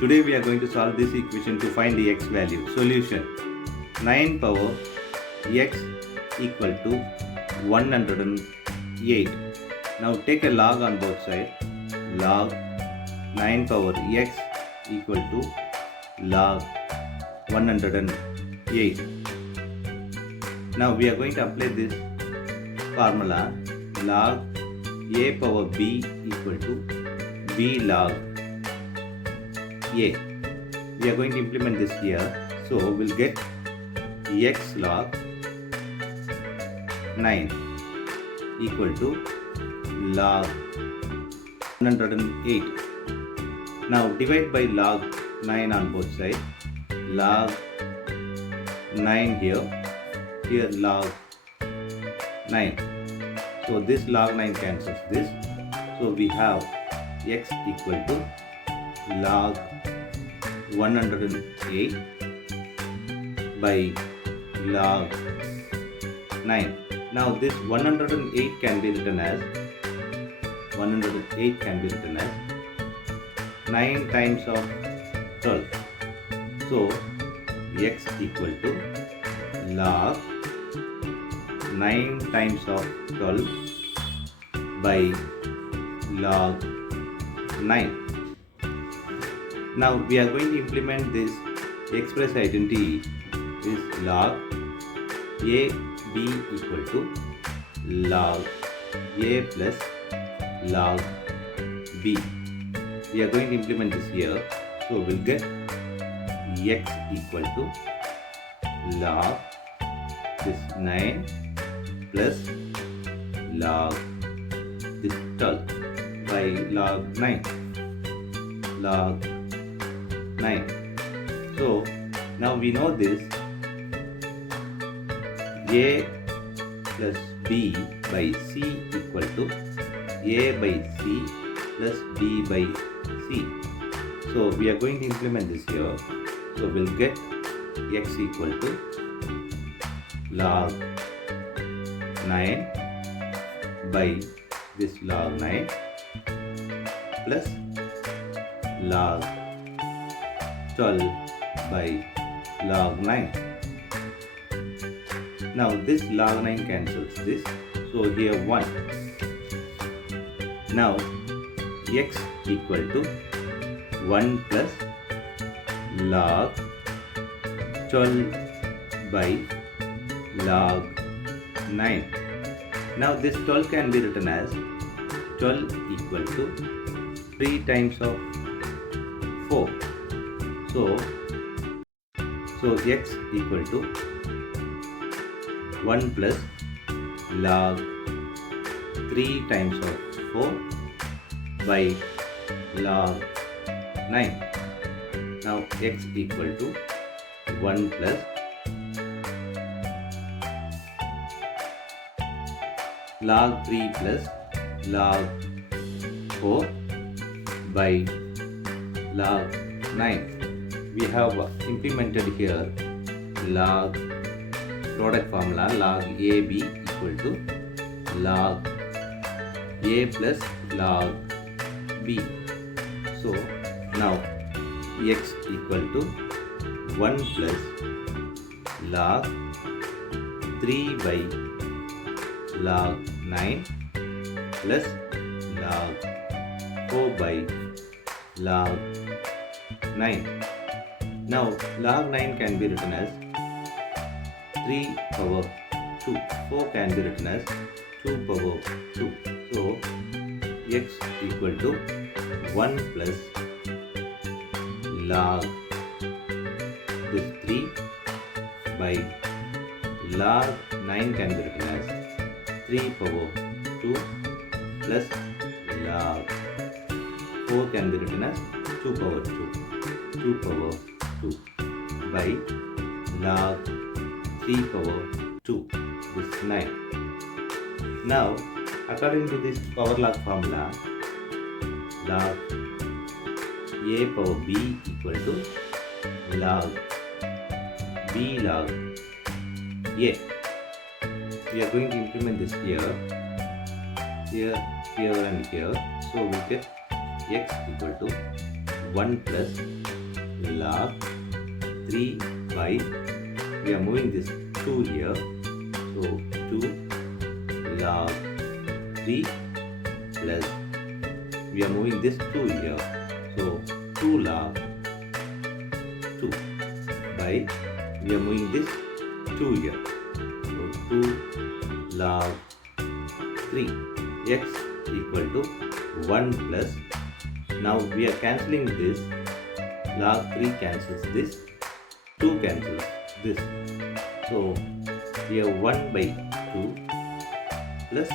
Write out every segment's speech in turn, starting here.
Today we are going to solve this equation to find the x value. Solution: 9 power x equal to 108. Now take a log on both sides. Log 9 power x equal to log 108. Now we are going to apply this formula. Log a power b equal to b log a. We are going to implement this here. So we'll get x log 9 equal to log 108. Now divide by log 9 on both sides. Log 9 here log 9. So this log 9 cancels this. So we have x equal to log 108 by log 9. Now this 108 can be written as 9 times of 12. So x equal to log 9 times of 12 by log 9. Now we are going to implement this express identity is log a b equal to log a plus log b. We are going to implement this here. So we'll get x equal to log this 9 plus log this 12 by log 9. Log 9. So now we know this a plus b by c equal to a by c plus b by c. So we are going to implement this here. So we'll get x equal to log 9 by this log 9 plus log 12 by log 9. Now this log 9 cancels this. So here 1. Now x equal to 1 plus log 12 by log 9. Now this 12 can be written as 12 equal to 3 times of 4. So x equal to 1 plus log 3 times of 4 by log 9. Now x equal to 1 plus log 3 plus log 4 by log 9. We have implemented here log product formula log ab equal to log a plus log b. So now x equal to 1 plus log 3 by log 9 plus log 4 by log 9. Now log 9 can be written as 3 power 2. 4 can be written as 2 power 2. So x equal to 1 plus log this 3 by log 9 can be written as 3 power 2 plus log 4 can be written as 2 power 2. 2 power 2 by log 3 power 2. This is 9. Now according to this power log formula, log a power b equal to log b log a. We are going to implement this here and here. So we get x equal to 1 plus log 3 by, we are moving this 2 here, so 2 log 3 plus, we are moving this 2 here, so 2 log 2 by, we are moving this 2 here, so 2 log 3, x equal to 1 plus, now we are cancelling this, log 3 cancels this, 2 cancels this, so we have 1 by 2 plus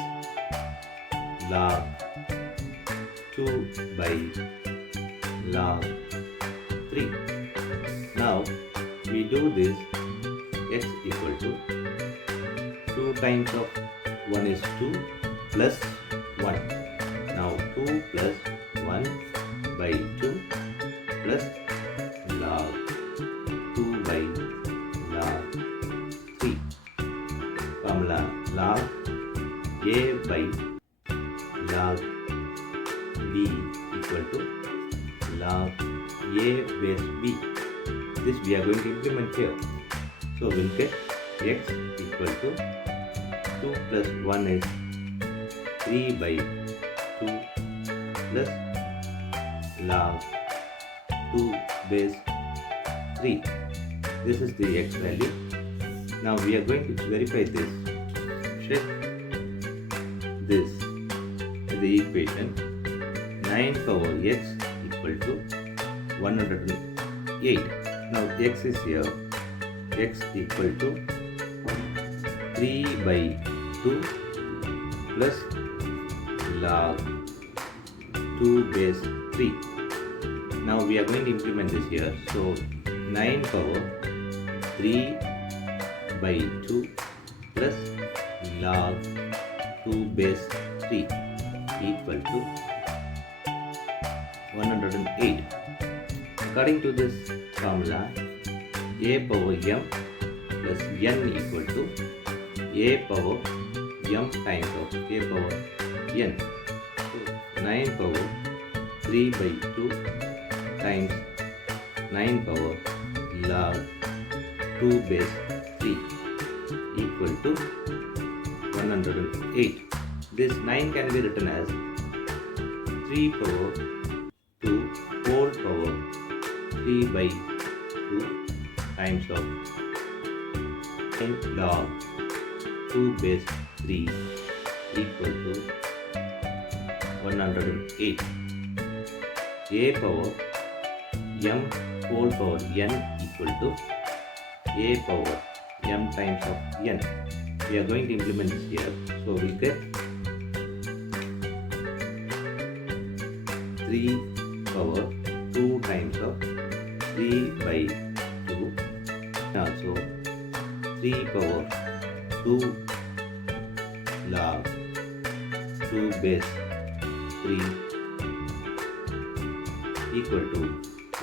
log 2 by log 3. Now we do this, x equal to 2 times of 1 is 2 plus 1. Now 2 plus 1 by 2 plus log 2 by log 3. Formula log a by log b equal to log a base b. This we are going to implement here. So we'll get x equal to 2 plus 1 is 3 by 2 plus log 2 base 3. This is the x value. Now we are going to verify this. Check this is the equation. 9 power x equal to 108. Now x is here. X equal to 3 by 2 plus log 2 base 3. Now we are going to implement this here. So 9 power 3 by 2 plus log 2 base 3 equal to 108. According to this formula, a power m plus n equal to a power m times of a power n. So 9 power 3 by 2 times 9 power log 2 base 3 equal to 108. This 9 can be written as 3 power 2 whole power 3 by 2 times of 10 log 2 base 3 equal to 108. A power m whole power n equal to a power m times of n. We are going to implement this here. So we get 3 power 2 times of 3 by 2. Also 3 power 2 log 2 base 3 equal to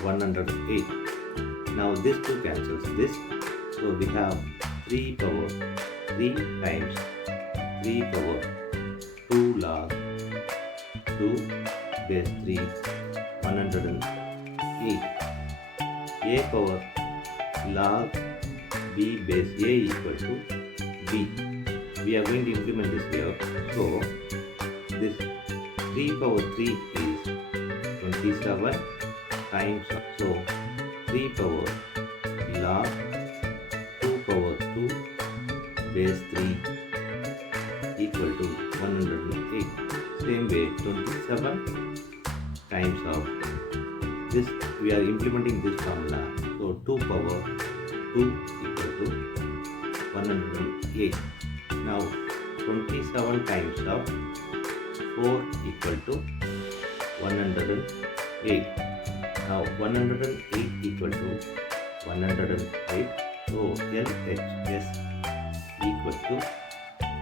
108. Now this 2 cancels this. So we have 3 power 3 times 3 power 2 log 2 base 3 108. A power log b base a equal to b. We are going to implement this here. So this 3 power 3 is 27 times, so 3 power log 2 power 2 base 3 equal to 108. Same way 27 times of this, we are implementing this formula. So 2 power 2 equal to 108. Now 27 times of 4 equal to 108. Now 108 equal to 108. So LHS equal to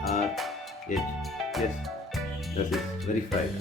RHS. That is verified.